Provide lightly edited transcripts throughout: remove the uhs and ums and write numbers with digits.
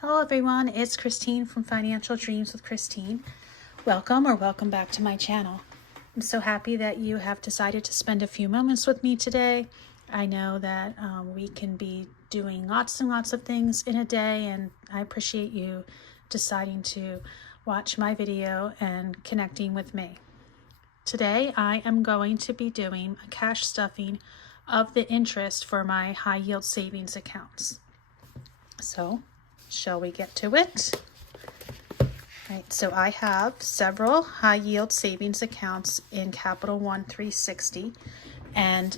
Hello everyone, it's Christine from Financial Dreams with Christine. Welcome back to my channel. I'm so happy that you have decided to spend a few moments with me today. I know that we can be doing lots and lots of things in a day, and I appreciate you deciding to watch my video and connecting with me. Today I am going to be doing a cash stuffing of the interest for my high yield savings accounts. So shall we get to it? Right, so I have several high yield savings accounts in Capital One 360, and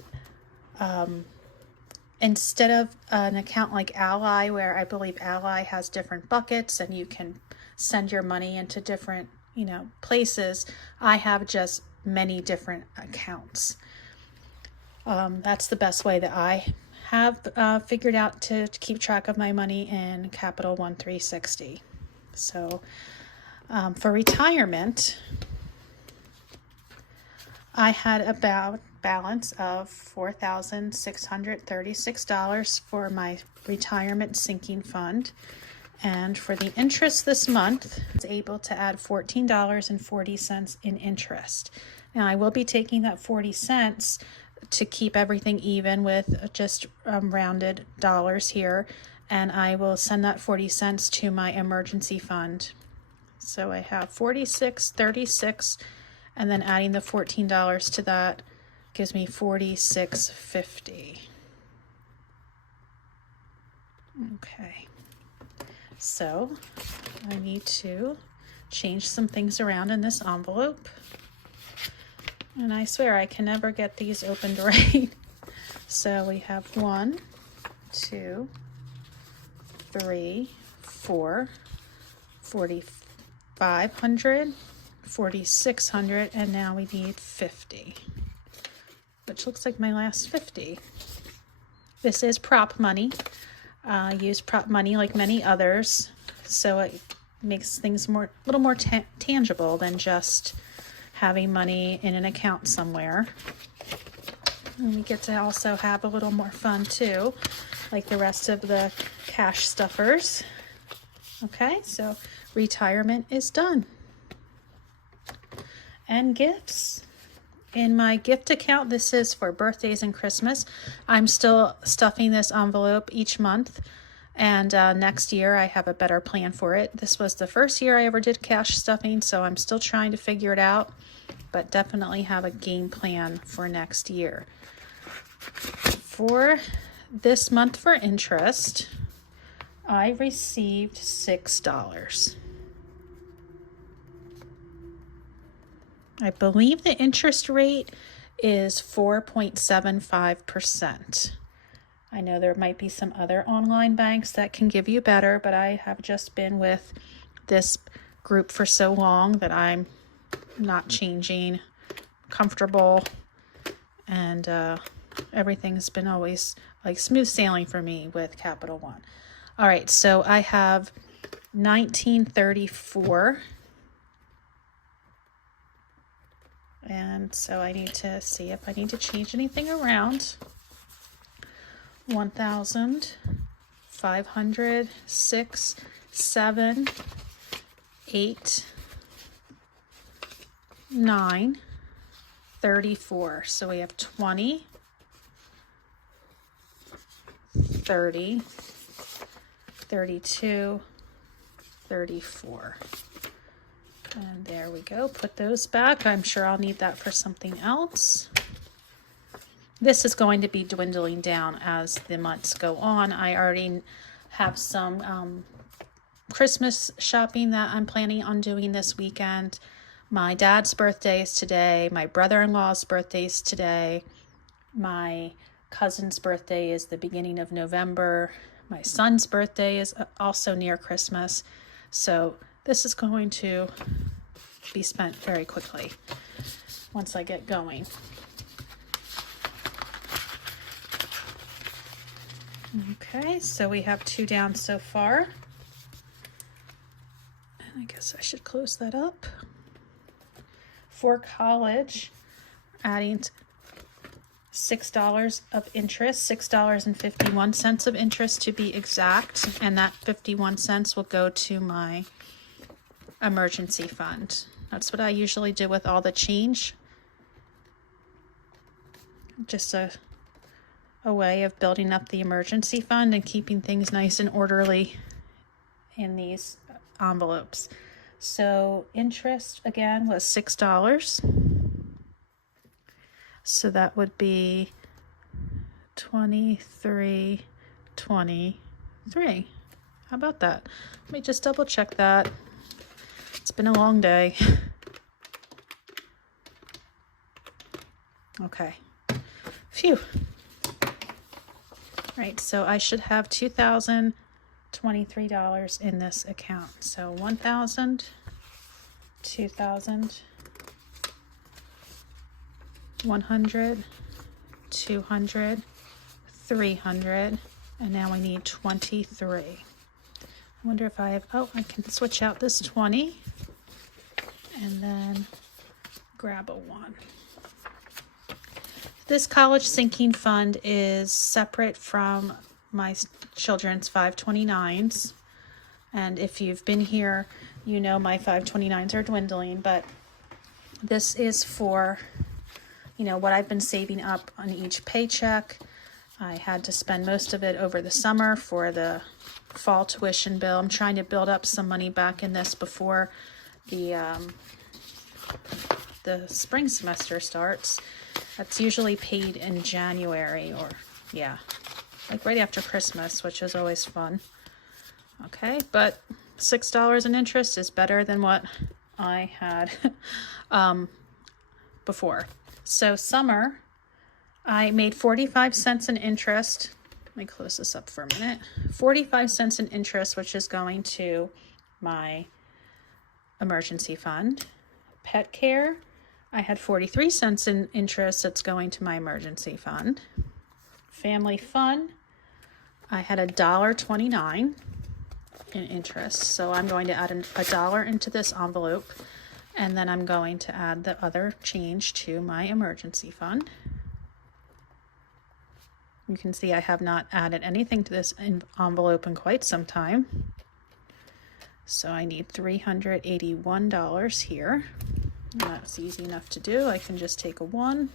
instead of an account like Ally, where I believe Ally has different buckets and you can send your money into different places, I have just many different accounts. That's the best way that I have figured out to keep track of my money in Capital One 360. So for retirement, I had about balance of $4,636 for my retirement sinking fund. And for the interest this month, I was able to add $14.40 in interest. Now I will be taking that 40 cents to keep everything even with just rounded dollars here, and I will send that 40 cents to my emergency fund. So I have $46.36, and then adding the $14 to that gives me $46.50. Okay, so I need to change some things around in this envelope. And I swear I can never get these opened right. So we have 1, 2, 3, 4, 4,500, 4,600, and now we need 50, which looks like my last 50. This is prop money. I use prop money like many others, so it makes things a little more tangible than just having money in an account somewhere. And we get to also have a little more fun too, like the rest of the cash stuffers. Okay, so retirement is done. And gifts. In my gift account, this is for birthdays and Christmas. I'm still stuffing this envelope each month, and next year I have a better plan for it. This was the first year I ever did cash stuffing, so I'm still trying to figure it out, but definitely have a game plan for next year. For this month for interest, I received $6. I believe the interest rate is 4.75%. I know there might be some other online banks that can give you better, but I have just been with this group for so long that I'm not changing, comfortable, and everything's been always like smooth sailing for me with Capital One. All right, so I have 1934, and so I need to see if I need to change anything around. 1,500, 6, 7, 8, 9, 34. So we have 20, 30, 32, 34. And there we go. Put those back. I'm sure I'll need that for something else. This is going to be dwindling down as the months go on. I already have some Christmas shopping that I'm planning on doing this weekend. My dad's birthday is today. My brother-in-law's birthday is today. My cousin's birthday is the beginning of November. My son's birthday is also near Christmas. So this is going to be spent very quickly once I get going. Okay, so we have 2 down so far. And I guess I should close that up. For college, adding $6 of interest, $6.51 of interest to be exact, and that 51 cents will go to my emergency fund. That's what I usually do with all the change. Just a way of building up the emergency fund and keeping things nice and orderly in these envelopes. So interest again was $6. So that would be $23.23. How about that? Let me just double check that. It's been a long day. Okay. Phew. Right, so I should have $2,023 in this account. So 1,000, 2,000, 100, 200, 300, and now we need 23. I wonder if I have, oh, I can switch out this 20 and then grab a 1. This college sinking fund is separate from my children's 529s. And if you've been here, you know my 529s are dwindling, but this is for, you know, what I've been saving up on each paycheck. I had to spend most of it over the summer for the fall tuition bill. I'm trying to build up some money back in this before the spring semester starts. That's usually paid in January, or yeah, like right after Christmas, which is always fun. Okay, but $6 in interest is better than what I had before. So summer, I made 45 cents in interest. Let me close this up for a minute. 45 cents in interest, which is going to my emergency fund. Pet care, I had 43 cents in interest that's going to my emergency fund. Family fun, I had $1.29 in interest. So I'm going to add $1 into this envelope, and then I'm going to add the other change to my emergency fund. You can see I have not added anything to this envelope in quite some time. So I need $381 here. And that's easy enough to do. I can just take a 1.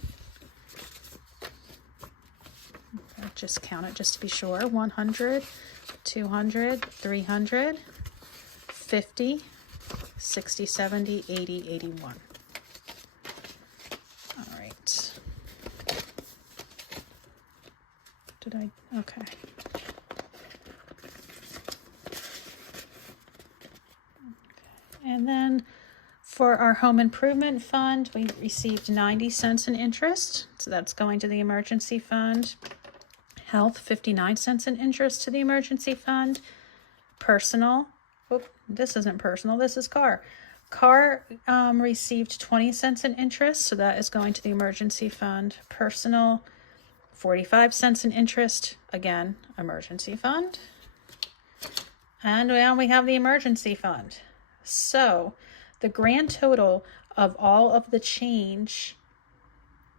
Okay, just count it just to be sure. 100, 200, 300, 50, 60, 70, 80, 81. All right. Did I? Okay. And then for our home improvement fund, we received 90 cents in interest. So that's going to the emergency fund. Health, 59 cents in interest to the emergency fund. Personal, oh, this isn't personal, this is car. Car received 20 cents in interest, so that is going to the emergency fund. Personal, 45 cents in interest, again, emergency fund. And now we have the emergency fund. So the grand total of all of the change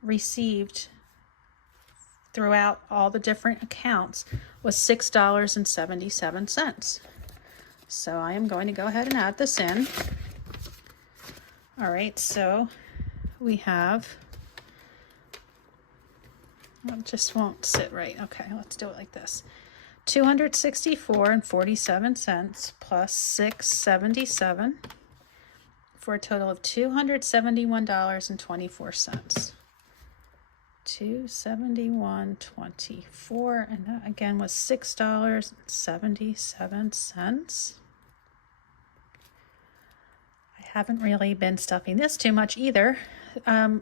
received throughout all the different accounts was $6.77. So I am going to go ahead and add this in. All right, so we have, it just won't sit right. Okay, let's do it like this. 264.47 plus 677 for a total of $271.24. 271.24, and that again was $6.77. I haven't really been stuffing this too much either.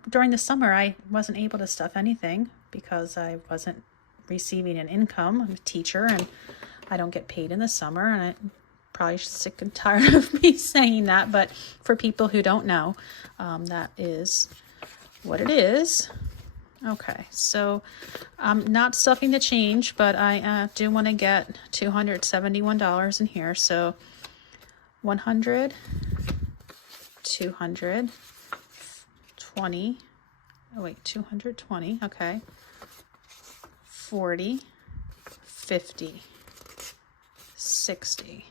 During the summer, I wasn't able to stuff anything because I wasn't receiving an income. I'm a teacher and I don't get paid in the summer, and I'm probably sick and tired of me saying that, but for people who don't know, that is what it is. Okay, so I'm not stuffing the change, but I do want to get $271 in here. So 100, 200, 20, oh wait, 220, okay. 40, 50, 60,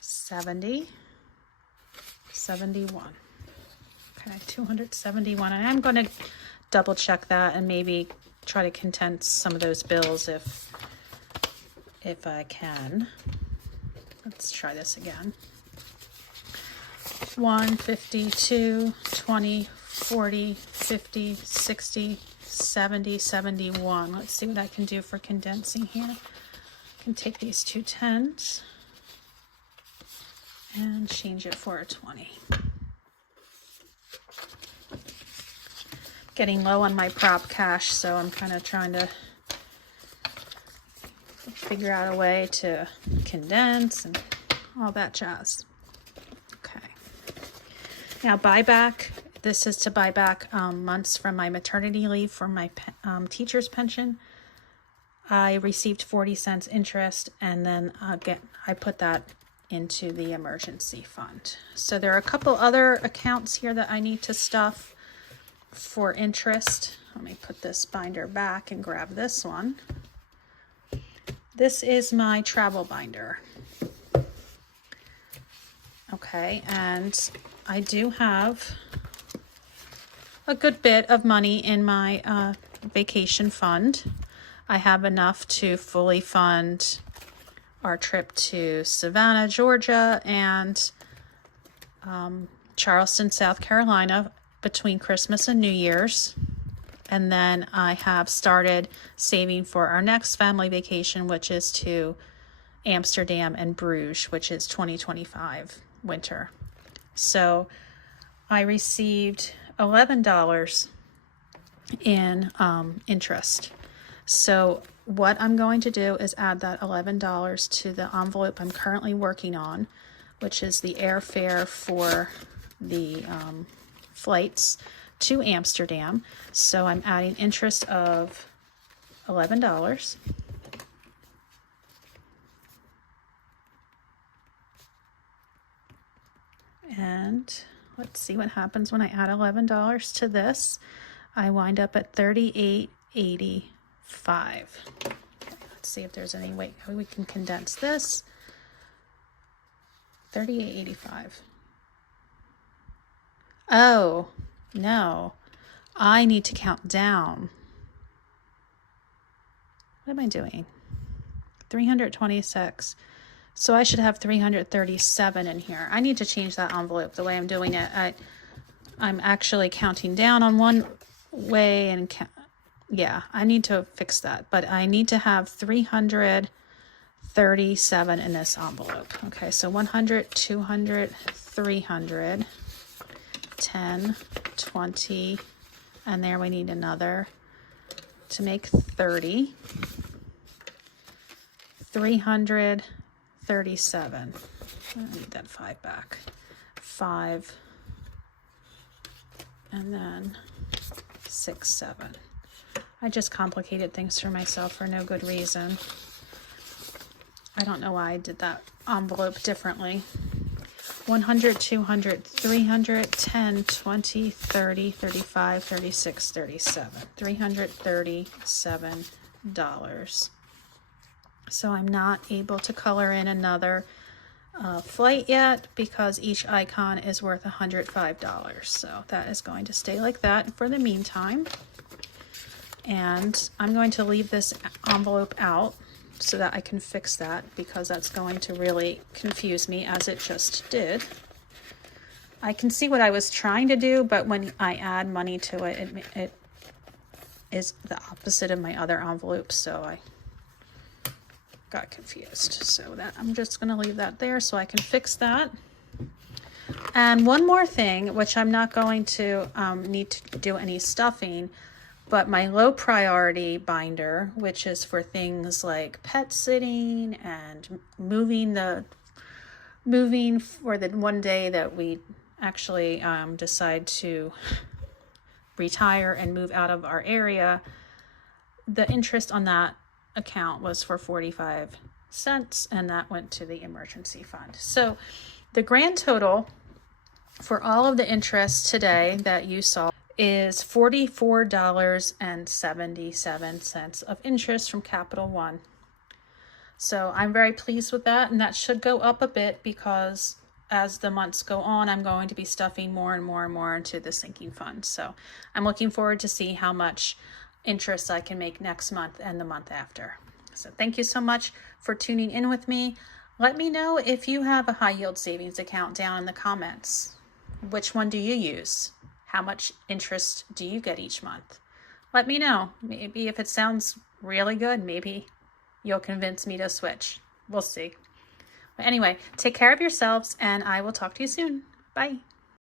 70, 71. Okay, 271. And I'm going to double check that and maybe try to condense some of those bills if I can. Let's try this again. 1, 50, 2, 20, 40, 50, 60, 70, 71. Let's see what I can do for condensing here. I can take these two 10s and change it for a 20. Getting low on my prop cash, so I'm kind of trying to figure out a way to condense and all that jazz. Okay. Now buyback. This is to buy back months from my maternity leave from my teacher's pension. I received 40 cents interest, and then I put that into the emergency fund. So there are a couple other accounts here that I need to stuff for interest. Let me put this binder back and grab this one. This is my travel binder. Okay, and I do have a good bit of money in my vacation fund. I have enough to fully fund our trip to Savannah, Georgia, and Charleston, South Carolina between Christmas and New Year's. And then I have started saving for our next family vacation, which is to Amsterdam and Bruges, which is 2025 winter. So I received $11 in interest. So what I'm going to do is add that $11 to the envelope I'm currently working on, which is the airfare for the flights to Amsterdam. So I'm adding interest of $11. And let's see what happens when I add $11 to this. I wind up at $38.85. Let's see if there's any way we can condense this. $38.85. Oh, no. I need to count down. What am I doing? 326. So I should have 337 in here. I need to change that envelope the way I'm doing it. I'm actually counting down on one way and yeah, I need to fix that. But I need to have 337 in this envelope. Okay, so 100, 200, 300, 10, 20, and there we need another to make 30. 337. I need that 5 back. 5, and then 6, 7. I just complicated things for myself for no good reason. I don't know why I did that envelope differently. 100, 200, 300, 10, 20, 30, 35, 36, 37. $337. So I'm not able to color in another flight yet because each icon is worth $105. So that is going to stay like that for the meantime. And I'm going to leave this envelope out so that I can fix that, because that's going to really confuse me as it just did. I can see what I was trying to do, but when I add money to it, it is the opposite of my other envelope, so I got confused. So that I'm just going to leave that there so I can fix that. And one more thing, which I'm not going to need to do any stuffing, but my low priority binder, which is for things like pet sitting and moving for the one day that we actually decide to retire and move out of our area, the interest on that account was for 45 cents, and that went to the emergency fund. So the grand total for all of the interest today that you saw is $44.77 of interest from Capital One. So I'm very pleased with that, and that should go up a bit because as the months go on, I'm going to be stuffing more and more and more into the sinking fund. So I'm looking forward to see how much interest I can make next month and the month after. So thank you so much for tuning in with me. Let me know if you have a high yield savings account down in the comments. Which one do you use? How much interest do you get each month? Let me know. Maybe if it sounds really good, maybe you'll convince me to switch. We'll see. But anyway, take care of yourselves, and I will talk to you soon. Bye.